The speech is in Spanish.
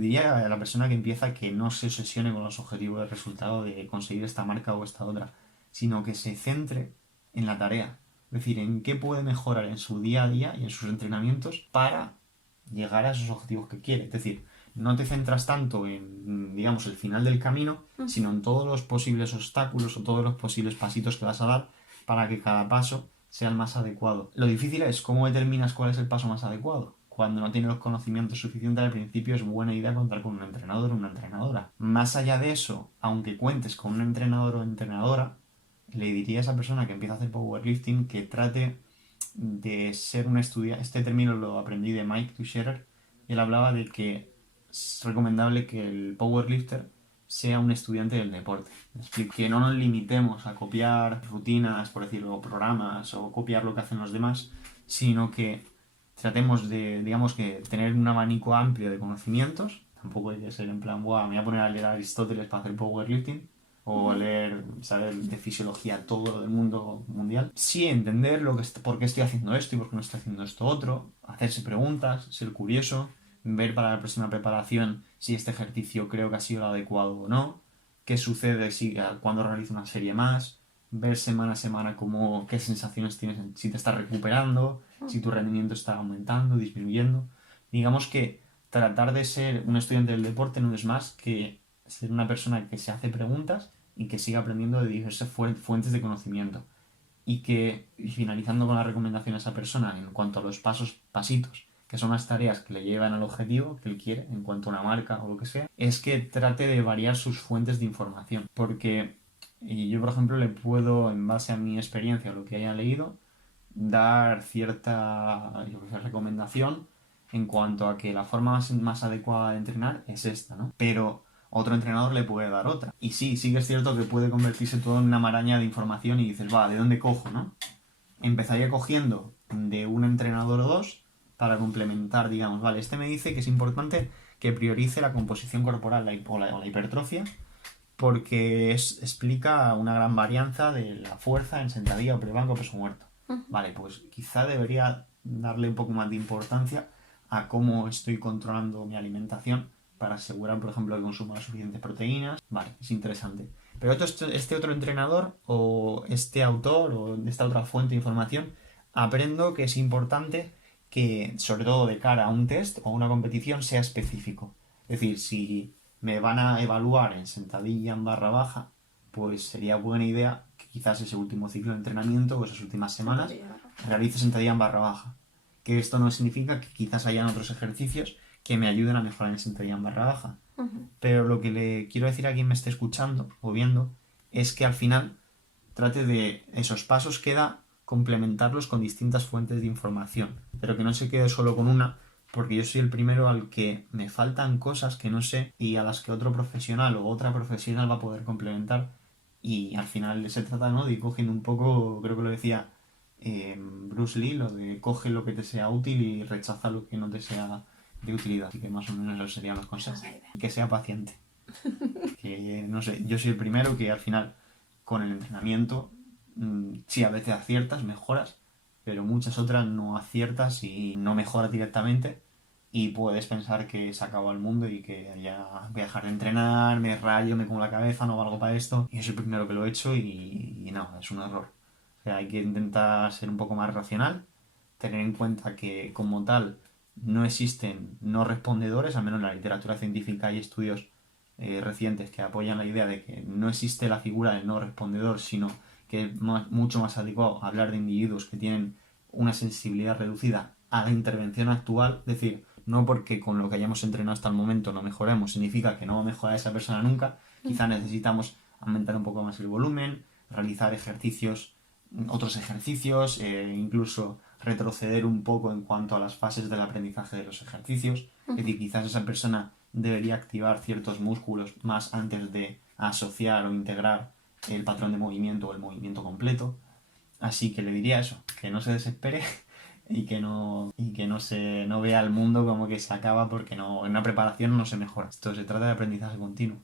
diría a la persona que empieza que no se obsesione con los objetivos de resultado de conseguir esta marca o esta otra, sino que se centre en la tarea. Es decir, en qué puede mejorar en su día a día y en sus entrenamientos para llegar a esos objetivos que quiere. Es decir, no te centras tanto en, digamos, el final del camino, sino en todos los posibles obstáculos o todos los posibles pasitos que vas a dar para que cada paso sea el más adecuado. Lo difícil es cómo determinas cuál es el paso más adecuado. Cuando no tienes los conocimientos suficientes al principio es buena idea contar con un entrenador o una entrenadora. Más allá de eso, aunque cuentes con un entrenador o entrenadora, le diría a esa persona que empieza a hacer powerlifting que trate de ser un estudiante. Este término lo aprendí de Mike Tucherer. Él hablaba de que es recomendable que el powerlifter sea un estudiante del deporte. Que no nos limitemos a copiar rutinas, por decirlo, o programas o copiar lo que hacen los demás, sino que tratemos de, digamos, que tener un abanico amplio de conocimientos. Tampoco hay que ser en plan, me voy a poner a leer a Aristóteles para hacer powerlifting o a leer, saber de fisiología todo el mundo mundial. Sí, entender por qué estoy haciendo esto y por qué no estoy haciendo esto otro, hacerse preguntas, ser curioso, ver para la próxima preparación si este ejercicio creo que ha sido el adecuado o no, qué sucede cuando realizo una serie más, ver semana a semana qué sensaciones tienes, si te estás recuperando, si tu rendimiento está aumentando, disminuyendo. Digamos que tratar de ser un estudiante del deporte no es más que ser una persona que se hace preguntas y que siga aprendiendo de diversas fuentes de conocimiento. Y finalizando con la recomendación a esa persona en cuanto a los pasitos, que son las tareas que le llevan al objetivo que él quiere, en cuanto a una marca o lo que sea, es que trate de variar sus fuentes de información. Porque yo, por ejemplo, le puedo, en base a mi experiencia o lo que haya leído, dar cierta recomendación en cuanto a que la forma más adecuada de entrenar es esta, ¿no? Pero otro entrenador le puede dar otra. Y sí que es cierto que puede convertirse todo en una maraña de información y dices, ¿de dónde cojo, no? Empezaría cogiendo de un entrenador o dos para complementar, digamos, este me dice que es importante que priorice la composición corporal o la hipertrofia porque explica una gran varianza de la fuerza en sentadilla o prebanco o peso muerto. Vale, pues quizá debería darle un poco más de importancia a cómo estoy controlando mi alimentación para asegurar, por ejemplo, que consumo las suficientes proteínas. Vale, es interesante. Pero este otro entrenador o este autor o esta otra fuente de información, aprendo que es importante que, sobre todo de cara a un test o a una competición, sea específico. Es decir, si me van a evaluar en sentadilla en barra baja, pues sería buena idea que quizás ese último ciclo de entrenamiento o esas últimas semanas realice sentadilla en barra baja. Que esto no significa que quizás hayan otros ejercicios que me ayuden a mejorar en sentadilla en barra baja. Pero lo que le quiero decir a quien me esté escuchando o viendo es que al final trate de esos pasos que da complementarlos con distintas fuentes de información, pero que no se quede solo con una, porque yo soy el primero al que me faltan cosas que no sé y a las que otro profesional o otra profesional va a poder complementar, y al final se trata, ¿no?, de ir cogiendo un poco, creo que lo decía Bruce Lee, lo de coge lo que te sea útil y rechaza lo que no te sea de utilidad. Así que más o menos esos serían los consejos. Que sea paciente. Que no sé, yo soy el primero que al final con el entrenamiento sí, a veces aciertas, mejoras, pero muchas otras no aciertas y no mejoras directamente y puedes pensar que se acabó el mundo y que ya voy a dejar de entrenar, me rayo, me como la cabeza, no valgo para esto. Y yo soy el primero que lo he hecho y no, es un error. O sea, hay que intentar ser un poco más racional, tener en cuenta que como tal no existen no respondedores, al menos en la literatura científica hay estudios recientes que apoyan la idea de que no existe la figura del no respondedor, sino que es mucho más adecuado hablar de individuos que tienen una sensibilidad reducida a la intervención actual. Es decir, no porque con lo que hayamos entrenado hasta el momento no mejoremos, significa que no va a mejorar esa persona nunca. Quizá necesitamos aumentar un poco más el volumen, realizar otros ejercicios, incluso retroceder un poco en cuanto a las fases del aprendizaje de los ejercicios. Es decir, quizás esa persona debería activar ciertos músculos más antes de asociar o integrar el patrón de movimiento o el movimiento completo. Así que le diría eso, que no se desespere y que no vea el mundo como que se acaba porque no, en una preparación no se mejora. Esto se trata de aprendizaje continuo.